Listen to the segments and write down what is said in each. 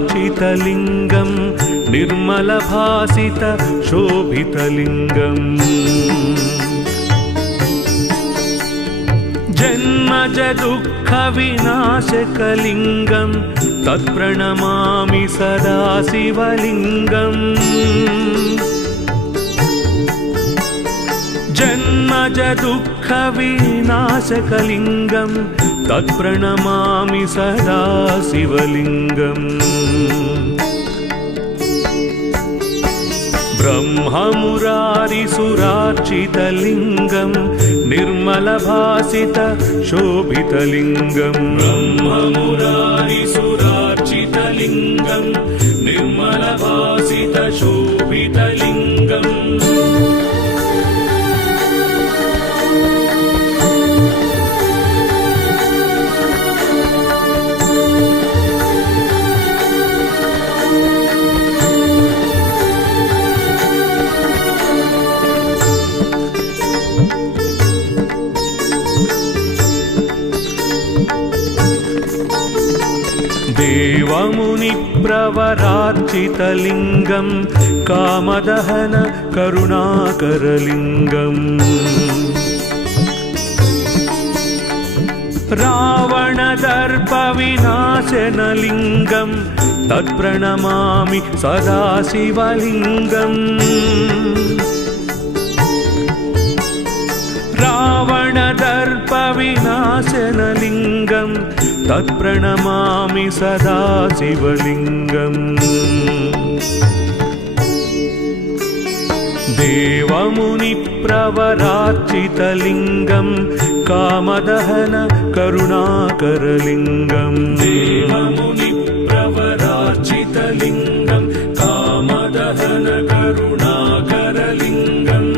ब्रह्ममुरारिसुरार्चितलिङ्गं निर्मलभासित शोभितलिङ्गम् जन्मजदुःखविनाशकलिङ्गं तत्प्रणमामि सदा शिवलिङ्गम् जन्मजदुःखविनाशकलिङ्गं तत्प्रणमामि सदा शिवलिङ्गम् ब्रह्ममुरारिसुरार्चितलिङ्गं निर्मलभासित शोभितलिङ्गं ब्रह्ममुरारिसुरार्चितलिङ्गं निर्मलभासित शोभितलिङ्गम् देवमुनिप्रवरार्चितलिङ्गं कामदहन करुणाकरलिङ्गम् रावणदर्पविनाशनलिङ्गं तत्प्रणमामि सदा शिवलिङ्गम् रावणदर्पविनाशनलिङ्गं तत्प्रणमामि सदा शिवलिङ्गम् देवमुनिप्रवरार्चितलिङ्गं कामदहन करुणाकरलिङ्गम् देवमुनिप्रवरार्चितलिङ्गं कामदहन करुणाकरलिङ्गम्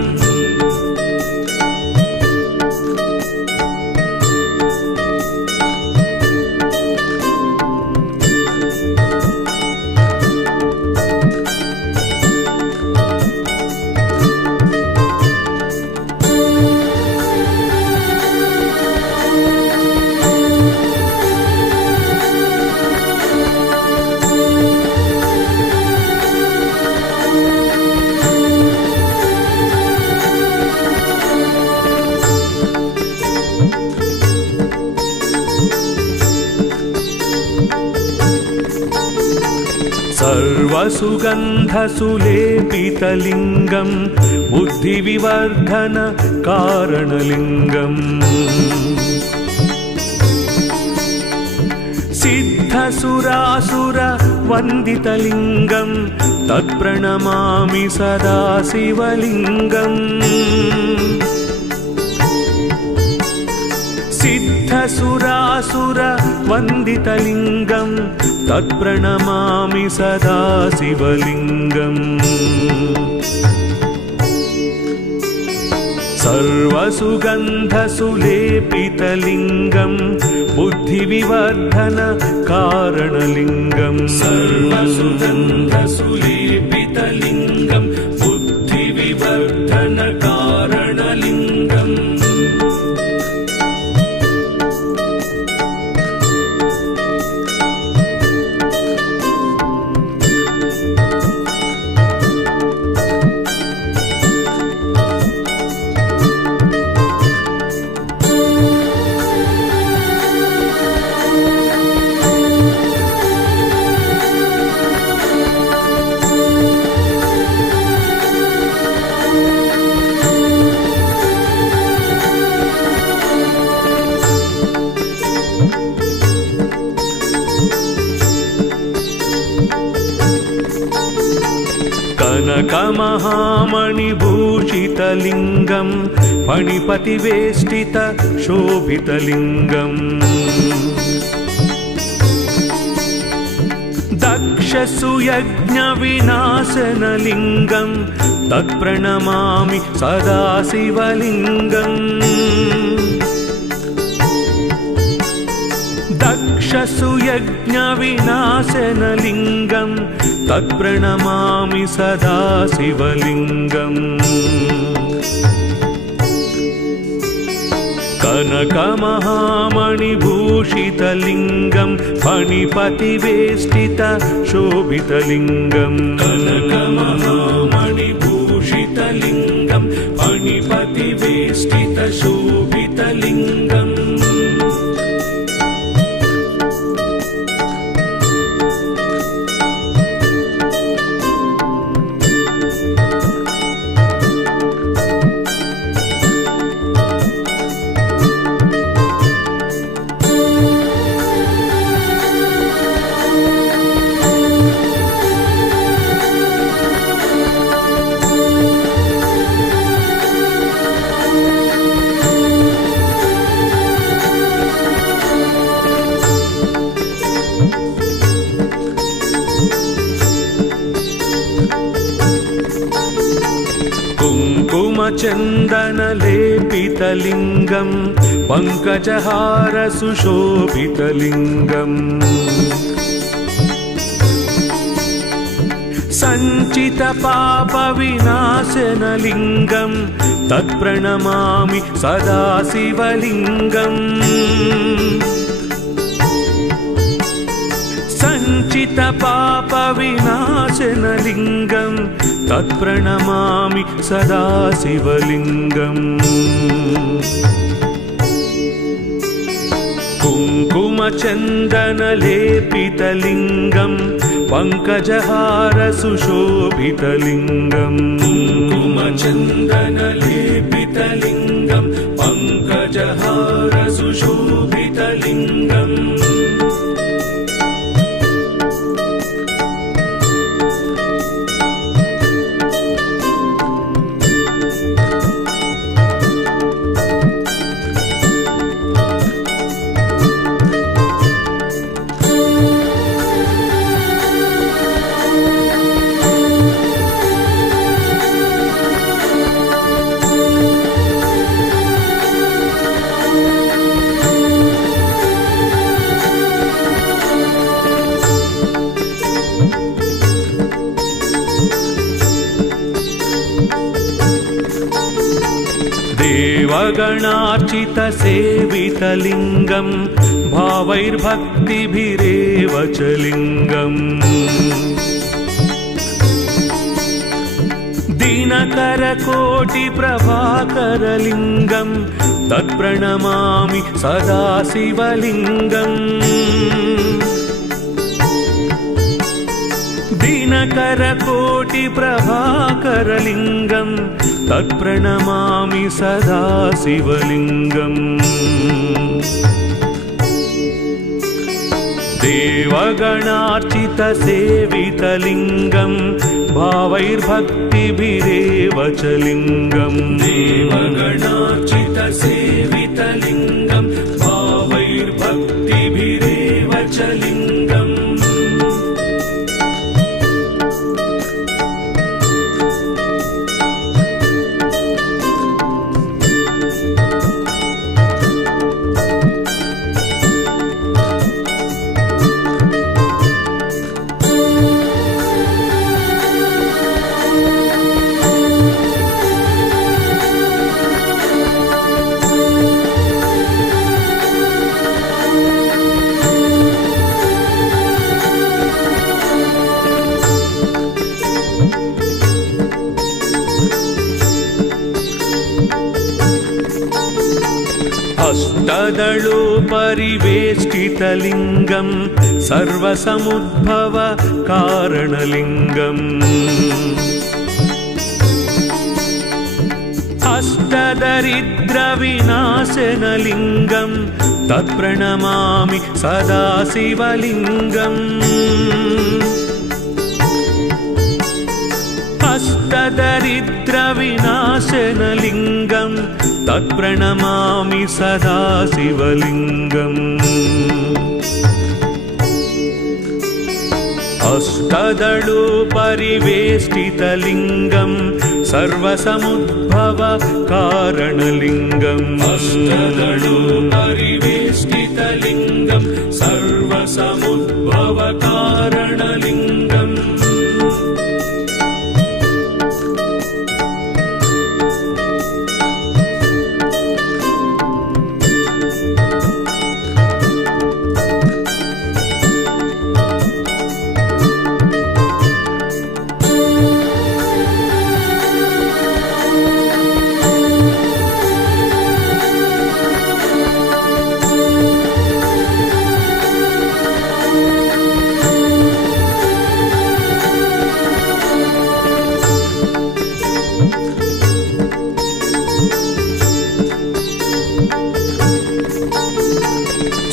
सर्वसुगन्धसुलेपितलिङ्गं बुद्धिविवर्धन कारणलिङ्गम् सिद्धसुरासुरवन्दितलिङ्गं तत्प्रणमामि सदा शिवलिङ्गम् सिद्धसुरासुरवन्दितलिङ्गं तत्प्रणमामि सदा शिवलिङ्गम् सर्वसुगन्धसुलेपितलिङ्गं बुद्धिविवर्धन कारणलिङ्गम् सर्वसुगन्धसुलेपितलिङ्गं बुद्धिविवर्धन कारणलिङ्गम् कनकमहामणिभूषितलिङ्गं फणिपतिवेष्टित शोभितलिङ्गम् दक्षसुयज्ञविनाशनलिङ्गं तत्प्रणमामि सदा शिवलिङ्गम् सुयज्ञविनाशनलिङ्गं तत्प्रणमामि सदा शिवलिङ्गम् कनकमहामणिभूषितलिङ्गं फणिपतिवेष्टितशोभितलिङ्गम् कनकमहामणिभूषितलिङ्गं फणिपतिवेष्टितशोभितलिङ्गम् कुङ्कुमचन्दनलेपितलिङ्गं पङ्कजहारसुशोभितलिङ्गम् सञ्चितपापविनाशनलिङ्गं तत्प्रणमामि सदा शिवलिङ्गम् सञ्चितपापविनाशनलिङ्गं तत्प्रणमामि सदा शिवलिङ्गम् कुङ्कुमचन्दनलेपितलिङ्गं पङ्कजहारसुशोभितलिङ्गम् कुङ्कुमचन्दनलेपितलिङ्गं पङ्कजहारसुशोभितलिङ्गम् देवगणार्चितसेवितलिङ्गं भावैर्भक्तिभिरेव च लिङ्गम् दिनकरकोटिप्रभाकरलिङ्गं तत्प्रणमामि सदा शिवलिङ्गम् दिनकरकोटिप्रभाकरलिङ्गं तत्प्रणमामि सदा शिवलिङ्गम् देवगणार्चितसेवितलिङ्गं भावैर्भक्तिभिरेव च लिङ्गम् देवगणार्चितसेवितलिङ्गं भावैर्भक्तिभिरेव च लिङ्गम् अष्टदलोपरिवेष्टितलिङ्गं सर्वसमुद्भवकारणलिङ्गम् अष्टदरिद्रविनाशनलिङ्गं तत्प्रणमामि सदा शिवलिङ्गम् अष्टदरिद्रविनाशनलिङ्गं तत्प्रणमामि सदा शिवलिङ्गम् अष्टदळो परिवेष्टितलिङ्गं सर्वसमुद्भव कारणलिङ्गम् अष्टदळो परिवेष्टितलिङ्गं सर्वसमुद्भव कारणलिङ्गम्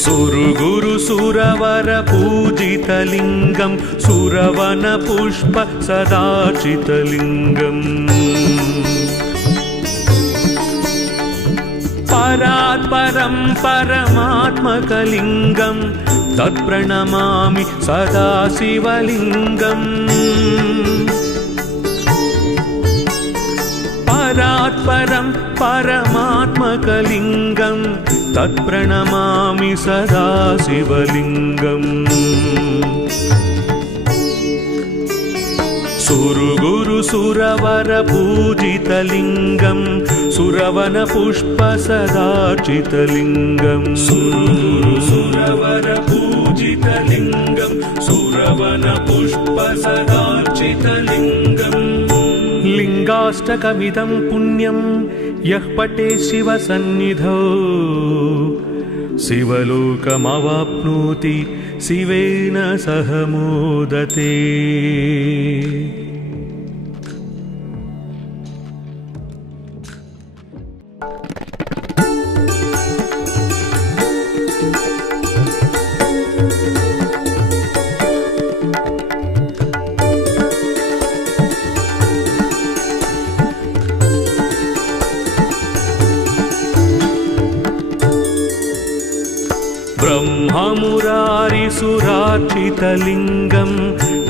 सुरगुरु सुरवर पूजितलिङ्गं सुरवन पुष्प सदाचितलिङ्गम् परात्परं परमात्मकलिङ्गं तत्प्रणमामि सदा शिवलिङ्गम् परात्परं परमात्मकलिङ्गं तत्प्रणमामि सदा शिवलिङ्गम् सुरगुरु सुरवर पूजितलिङ्गं सुरवन पुष्प सदाचितलिङ्गम् सुरगुरु सुरवर पूजितलिङ्गं सुरवन पुष्प सदाचितलिङ्गम् लिङ्गाष्टकमिदं पुण्यं यः पठे शिवसन्निधौ शिवलोकमवाप्नोति शिवेन सह मोदते। ब्रह्ममुरारिसुरार्चितलिङ्गं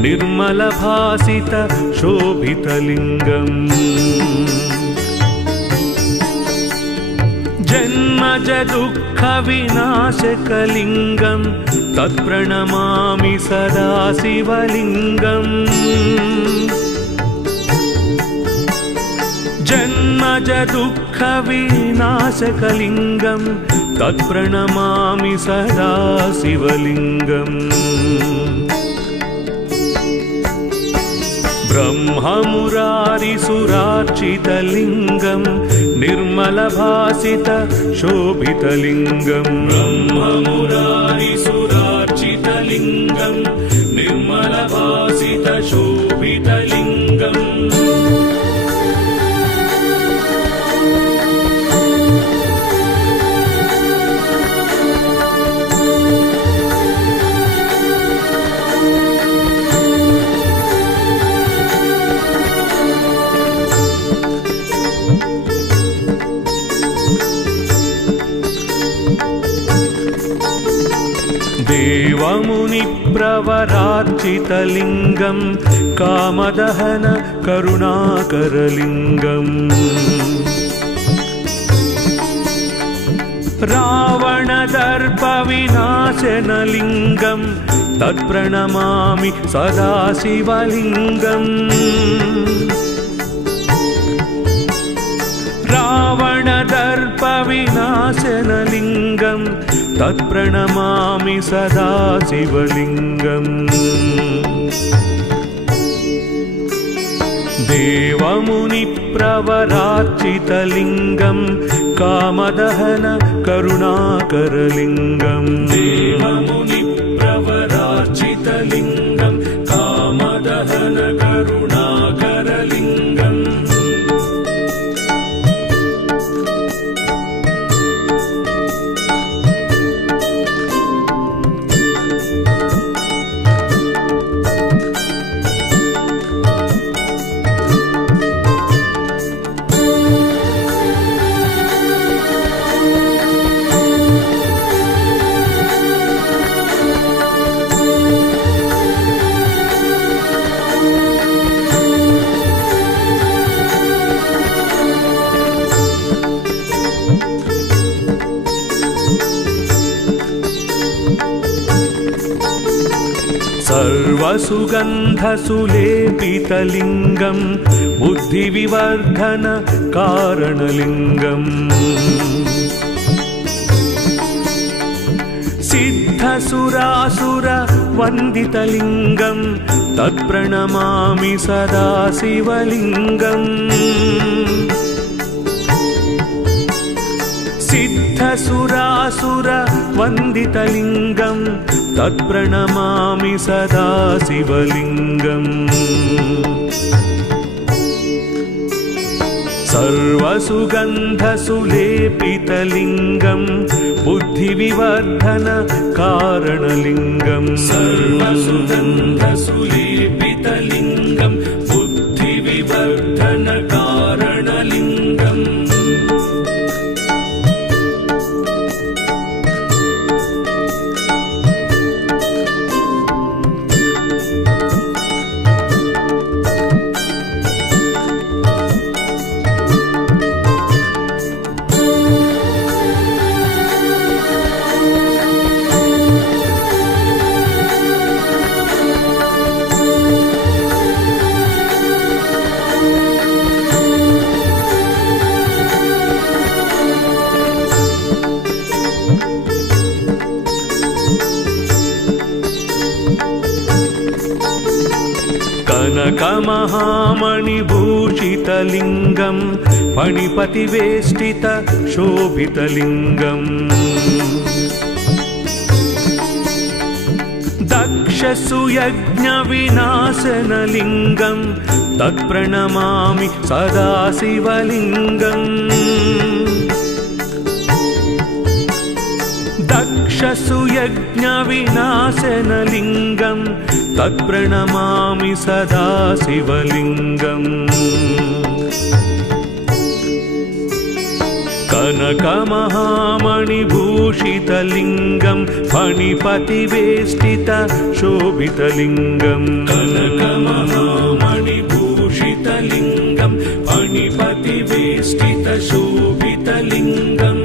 निर्मलभासित शोभितलिङ्गम् जन्मजदुःखविनाशकलिङ्गं तत्प्रणमामि सदा शिवलिङ्गम् जन्मजदुःखविनाशकलिङ्गं तत्प्रणमामि सदा शिवलिङ्गम् ब्रह्ममुरारिसुरार्चितलिङ्गं निर्मलभासित शोभितलिङ्गम् ब्रह्ममुरारिसुरार्चितलिङ्गं निर्मलभासित शोभितलिङ्गम् देवमुनिप्रवरार्चितलिङ्गं कामदहन करुणाकरलिङ्गम् रावणदर्पविनाशनलिङ्गं तत्प्रणमामि सदा शिवलिङ्गम् रावणदर्पविनाशनलिङ्गं तत्प्रणमामि सदा शिवलिङ्गम् देवमुनिप्रवरार्चितलिङ्गं कामदहन करुणाकरलिङ्गम् देवमुनिप्रवरार्चितलिङ्गं कामदहन करुणाकरलिङ्गम् सर्वसुगन्धसुलेपितलिङ्गं बुद्धिविवर्धनकारणलिङ्गम् सिद्धसुरासुरवन्दितलिङ्गं तत्प्रणमामि सदा शिवलिङ्गम् सिद्धसुरासुरवन्दितलिङ्गं तत्प्रणमामि सदा शिवलिङ्गम् सर्वसुगन्धसुलेपितलिङ्गं बुद्धिविवर्धनकारणलिङ्गं सर्वसुगन्धसुलेपितलिङ्गं बुद्धिविवर्धनकारणलिङ्गम् कनकमहामणिभूषितलिङ्गं फणिपतिवेष्टितशोभितलिङ्गम् दक्षसुयज्ञविनाशनलिङ्गं तत्प्रणमामि सदा शिवलिङ्गम् दक्षसुयज्ञविनाशनलिङ्गं तत्प्रणमामि सदा शिवलिङ्गम् कनकमहामणिभूषितलिङ्गं फणिपतिवेष्टितशोभितलिङ्गम् कनकमहामणिभूषितलिङ्गं फणिपतिवेष्टितशोभितलिङ्गम्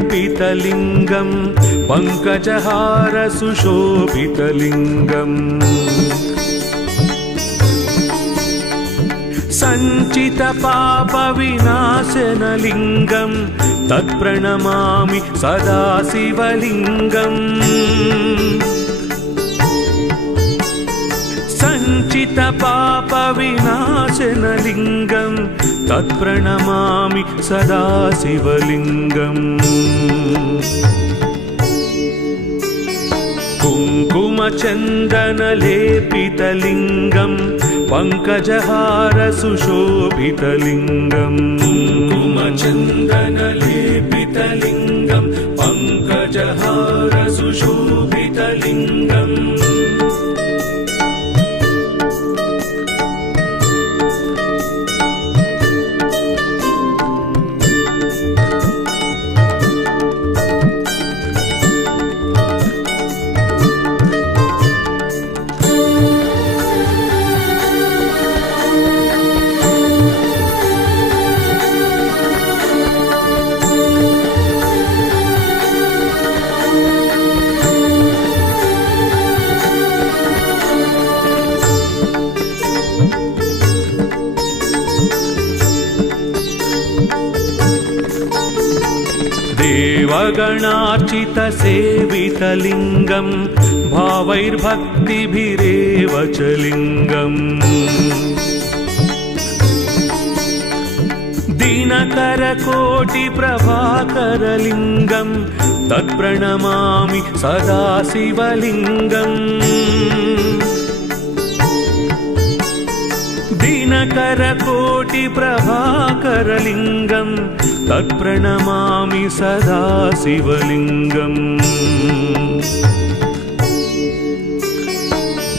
कुङ्कुमचन्दनलेपितलिङ्गं पङ्कजहारसुशोभितलिङ्गम् सञ्चितपापविनाशनलिङ्गं तत्प्रणमामि सदा शिवलिङ्गम् सञ्चितपापविनाशनलिङ्गं तत्प्रणमामि सदा शिवलिङ्गम् कुङ्कुमचन्दनलेपितलिङ्गं पङ्कजहारसुशोभितलिङ्गम् कुङ्कुमचन्दनलेपितलिङ्गं पङ्कजहारसुशोभितलिङ्गम् देवगणार्चितसेवितलिङ्गं भावैर्भक्तिभिरेव च लिङ्गम् दिनकरकोटिप्रभाकरलिङ्गं तत्प्रणमामि सदा शिवलिङ्गम् दिनकरकोटिप्रभाकरलिङ्गं तत्प्रणमामि सदा शिवलिङ्गम्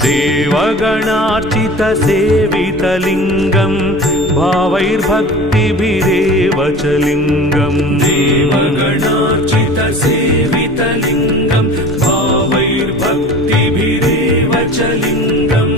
देवगणार्चितसेवितलिङ्गं भावैर्भक्तिभिरेव च लिङ्गम् देवगणार्चितसेवितलिङ्गं भावैर्भक्तिभिरेव च लिङ्गम्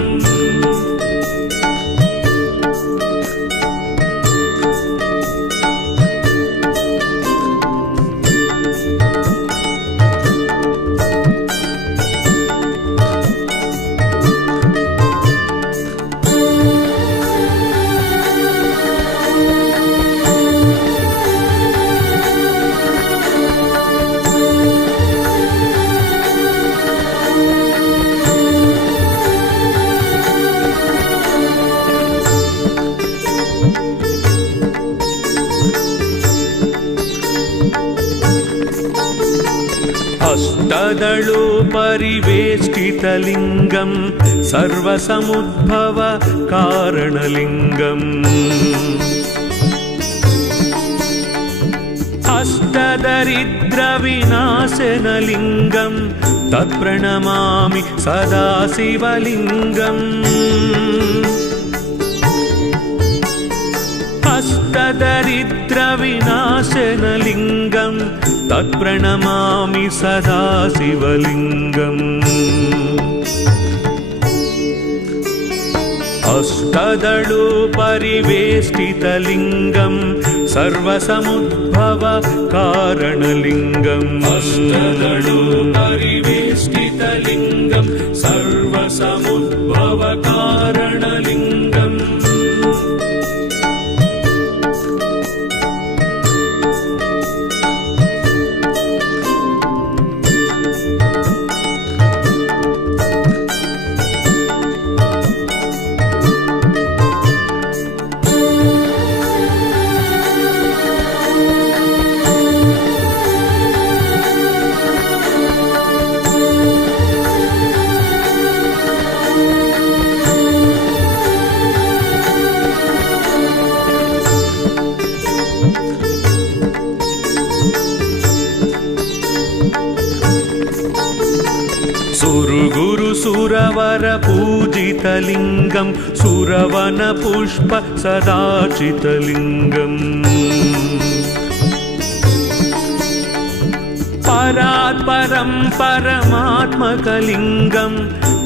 अष्टदलोपरिवेष्टितलिङ्गं सर्वसमुद्भव कारणलिङ्गम् अष्टदरिद्रविनाशनलिङ्गं तत्प्रणमामि सदा शिवलिङ्गम् अष्टदरिद्रविनाशनलिङ्गं तत्प्रणमामि सदा शिवलिङ्गम् अष्टदलोपरिवेष्टितलिङ्गं सर्वसमुद्भव कारणलिङ्गम् अष्टदलोपरिवेष्टितलिङ्गं सर्वसमुद्भव कारणलिङ्गम् सुरवरपूजितलिङ्गं सुरवनपुष्प सदाचितलिङ्गम् परात्परं परमात्मकलिङ्गं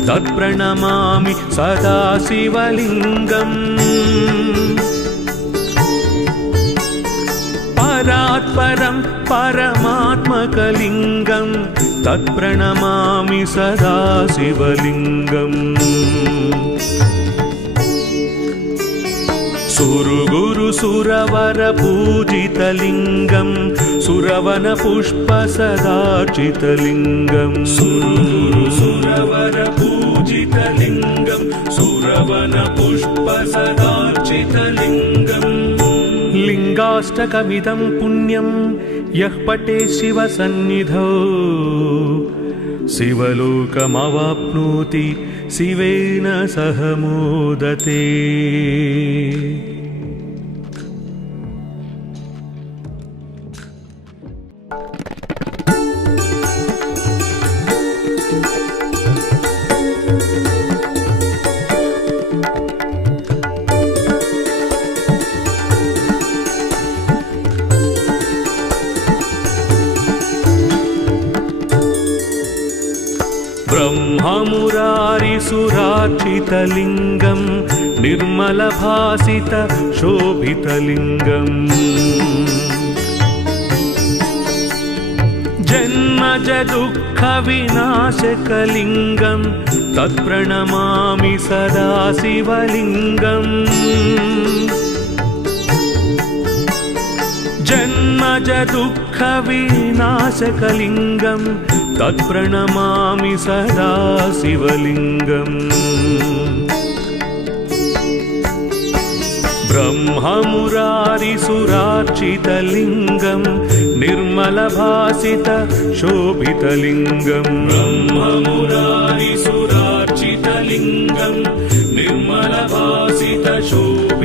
तत्प्रणमामि सदा शिवलिङ्गम् परात्परं परमात्मकलिङ्गं तत्प्रणमामि सदा शिवलिङ्गम् सुरवरपूजितलिङ्गं सुरवनपुष्प सदाचितलिङ्गम् सुरवरपूजितलिङ्गं सुरवनपुष्प सदाचितलिङ्गम् लिङ्गाष्टकमिदं पुण्यं यः पठे शिवसन्निधौ शिवलोकमवाप्नोति शिवेन सह मोदते। ब्रह्ममुरारिसुरार्चितलिङ्गं निर्मलभासित शोभितलिङ्गम् जन्मज दुःखविनाशकलिङ्गं तत्प्रणमामि सदा शिवलिङ्गम् जन्मज दुःखविनाशकलिङ्गं तत्प्रणमामि सदा शिवलिङ्गम् ब्रह्ममुरारिसुरार्चितलिङ्गं निर्मलभासित शोभितलिङ्गम् ब्रह्ममुरारिसुरार्चितलिङ्गं निर्मलभासित शोभितलिङ्गम्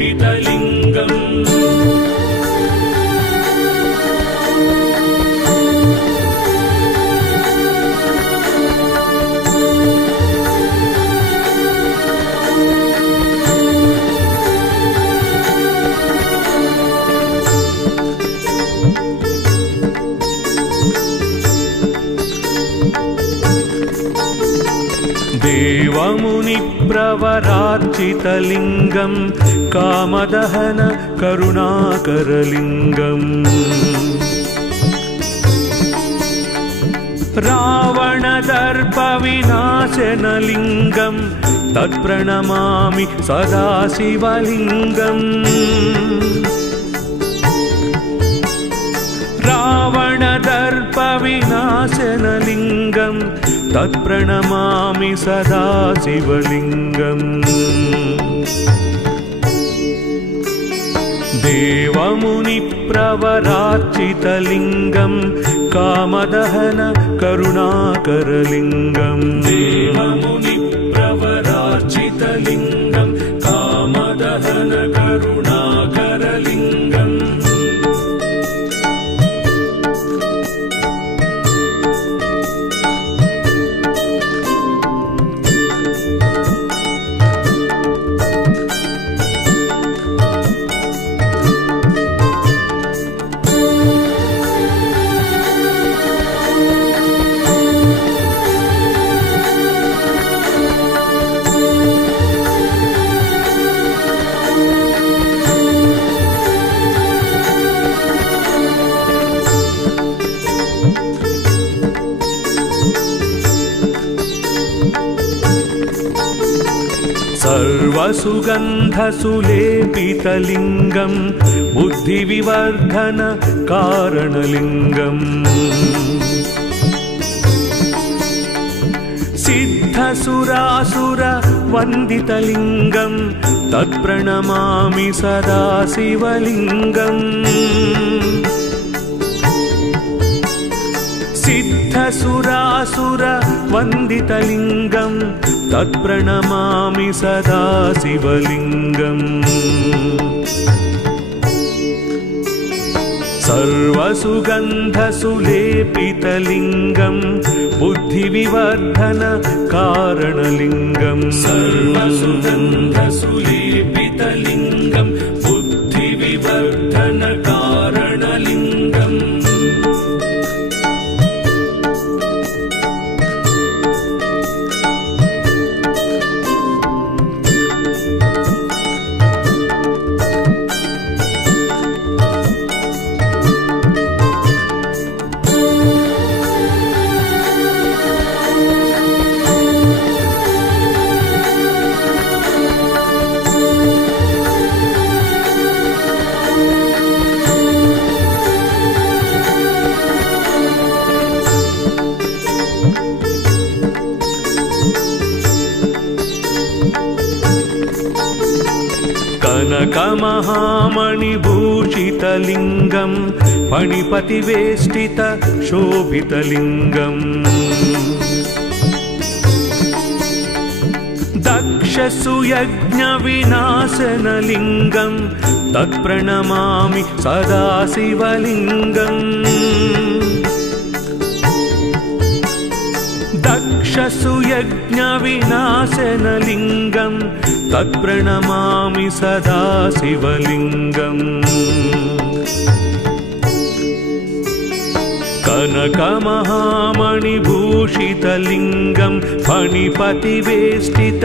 देवमुनिप्रवरार्चितलिङ्गं कामदहन करुणाकरलिङ्गम् रावणदर्पविनाशनलिङ्गं तत्प्रणमामि सदा शिवलिङ्गम् रावणदर्पविनाशनलिङ्गं तत्प्रणमामि सदा शिवलिङ्गम् देवमुनिप्रवरार्चितलिङ्गं कामदहन करुणाकरलिङ्गम् देवमुनिप्रवरार्चितलिङ्गं कामदहन करुणाकरलिङ्गम् सर्वसुगन्धसुलेपितलिङ्गं बुद्धिविवर्धन कारणलिङ्गम् सिद्धसुरासुरवन्दितलिङ्गं तत्प्रणमामि सदा शिवलिङ्गम् सिद्धसुरासुरवन्दितलिङ्गं तत्प्रणमामि सदा शिवलिङ्गम् सर्वसुगन्धसुलेपितलिङ्गं बुद्धिविवर्धन कारणलिङ्गम् सर्वसुगन्धसुलेपितलिङ्गं बुद्धिविवर्धन कारणलिङ्गम् कनकमहामणिभूषितलिङ्गं फणिपतिवेष्टित शोभितलिङ्गम् दक्षसुयज्ञविनाशनलिङ्गं तत्प्रणमामि सदा शिवलिङ्गम् दक्षसुयज्ञविनाशनलिङ्गं तत्प्रणमामि सदा शिवलिङ्गम् कनकमहामणिभूषितलिङ्गं फणिपतिवेष्टित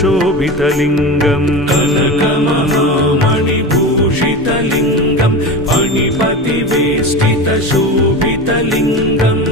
शोभितलिङ्गम् कनकमहामणिभूषितलिङ्गं फणिपतिवेष्टित शोभितलिङ्गम्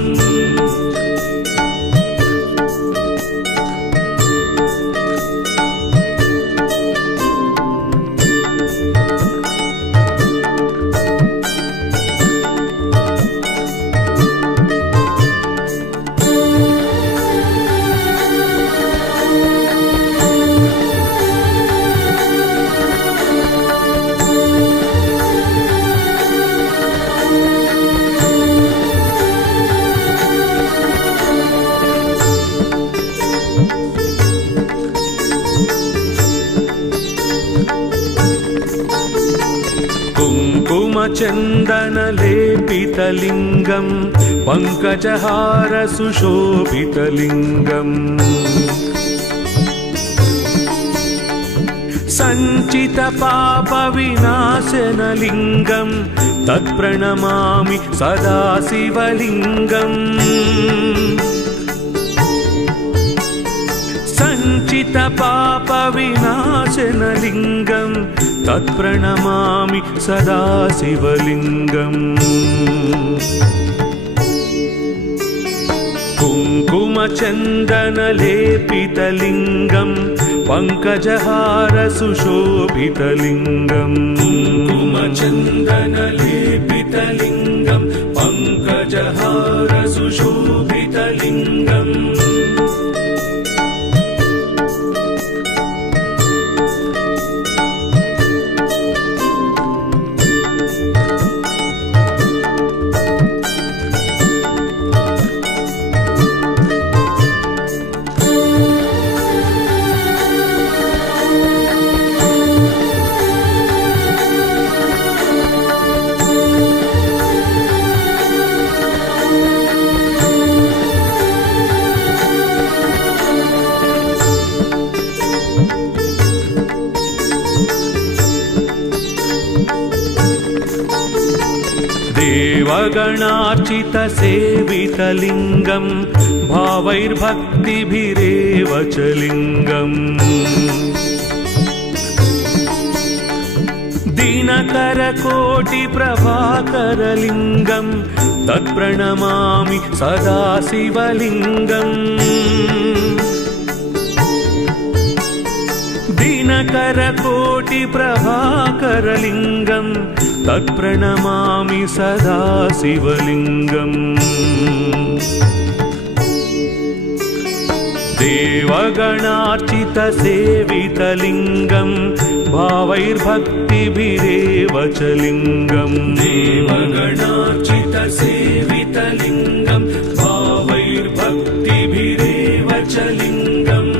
कुङ्कुमचन्दनलेपितलिङ्गं पङ्कजहार सुशोभितलिङ्गम् सञ्चितपापविनाशनलिङ्गं तत्प्रणमामि सदा शिवलिङ्गम् सञ्चितपापविनाशनलिङ्गं तत्प्रणमामि सदा शिवलिङ्गम् कुङ्कुमचन्दनलेपितलिङ्गं पङ्कजहारसुशोभितलिङ्गम् कुङ्कुमचन्दनलेपितलिङ्गं पङ्कजहारसुशोभितलिङ्गम् देवगणार्चितसेवितलिङ्गं भावैर्भक्तिभिरेव च लिङ्गम् दिनकरकोटिप्रभाकरलिङ्गं तत्प्रणमामि सदा शिवलिङ्गम् दिनकरकोटिप्रभाकरलिङ्गं तत्प्रणमामि सदा शिवलिङ्गम् देवगणार्चितसेवितलिङ्गं भावैर्भक्तिभिरेव च लिङ्गम् देवगणार्चितसेवितलिङ्गं भावैर्भक्तिभिरेव च लिङ्गम्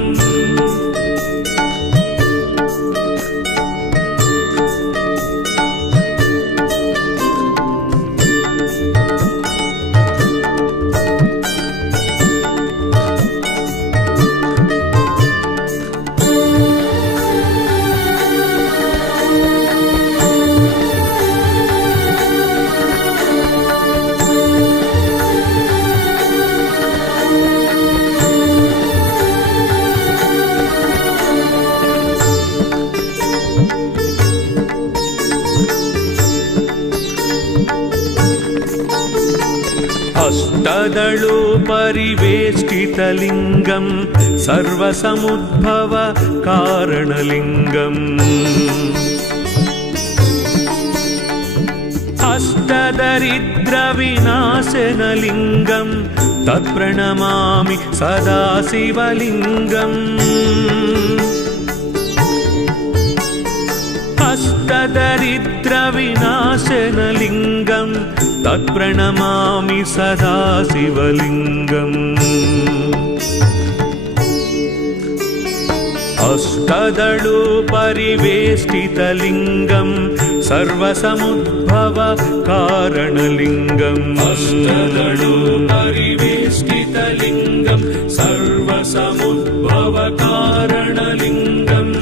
अष्टदलोपरिवेष्टितलिङ्गं सर्वसमुद्भव कारणलिङ्गम् अष्टदरिद्रविनाशनलिङ्गं तत्प्रणमामि सदा शिवलिङ्गम् अष्टदरिद्रविनाशनलिङ्गं तत्प्रणमामि सदा शिवलिङ्गम् अष्टदलोपरिवेष्टितलिङ्गं सर्वसमुद्भव कारणलिङ्गम् अष्टदलोपरिवेष्टितलिङ्गं सर्वसमुद्भव कारणलिङ्गम्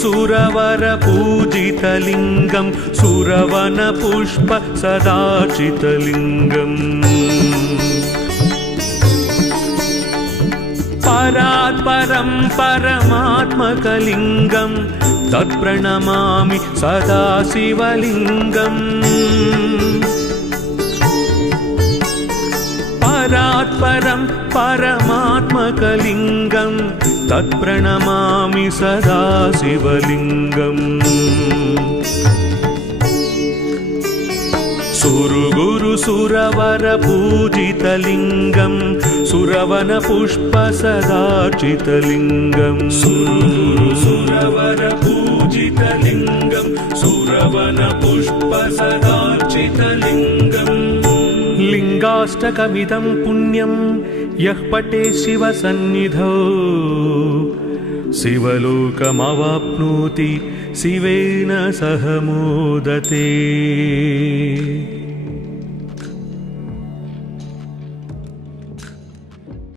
सुरवर पूजितलिङ्गं सुरवन पुष्प सदाचितलिङ्गम् परात्परं परमात्मकलिङ्गं तत्प्रणमामि सदा शिवलिङ्गम् परात्परं परमात्मकलिङ्गं तत्प्रणमामि सदा शिवलिङ्गम् सुरगुरु सुरवर पूजितलिङ्गं सुरवन पुष्प सदाचितलिङ्गम् सुरगुरु सुरवर पूजितलिङ्गं सुरवन सुरवनपुष्पसदार्चितलिङ्गम् लिङ्गाष्टकमिदं पुण्यं यः पठे शिवसन्निधौ शिवलोकमवाप्नोति शिवेन सह मोदते।